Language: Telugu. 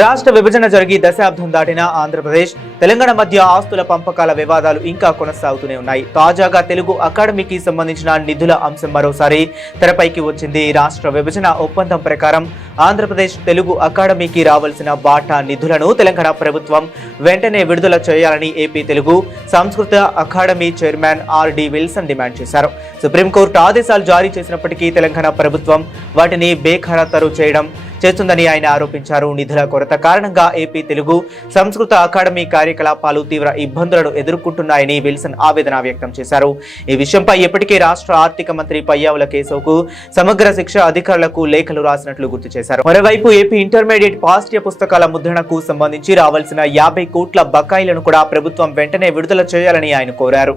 రాష్ట్ర విభజన జరిగి దశాబ్దం దాటిన ఆంధ్రప్రదేశ్, తెలంగాణ మధ్య ఆస్తుల పంపకాల వివాదాలు ఇంకా కొనసాగుతూనే ఉన్నాయి. తాజాగా తెలుగు అకాడమీకి సంబంధించిన నిధుల అంశం మరోసారి తెరపైకి వచ్చింది. రాష్ట్ర విభజన ఒప్పందం ప్రకారం ఆంధ్రప్రదేశ్ తెలుగు అకాడమీకి రావాల్సిన వాటా నిధులను తెలంగాణ ప్రభుత్వం వెంటనే విడుదల చేయాలని ఏపీ తెలుగు సంస్కృత academy chairman RD Wilson demand చేశారు. సుప్రీంకోర్టు ఆదేశాలు జారీ చేసినప్పటికీ తెలంగాణ ప్రభుత్వం వాటిని బేఖరాతరు చేస్తుందని ఆయన ఆరోపించారు. నిధుల కొరత కారణంగా ఏపీ తెలుగు సంస్కృత అకాడమీ కార్యకలాపాలు తీవ్ర ఇబ్బందులను ఎదుర్కొంటున్నాయని విల్సన్ ఆవేదన వ్యక్తం చేశారు. ఈ విషయంపై ఇప్పటికే రాష్ట్ర ఆర్థిక మంత్రి పయ్యావుల కేశవ్కు సమగ్ర శిక్ష అధికారులకు లేఖలు రాసినట్లు గుర్తు చేశారు. మరోవైపు ఏపీ ఇంటర్మీడియట్ పాఠ్య పుస్తకాల ముద్రణకు సంబంధించి రావాల్సిన 50 కోట్ల బకాయిలను కూడా ప్రభుత్వం వెంటనే విడుదల చేయాలని ఆయన కోరారు.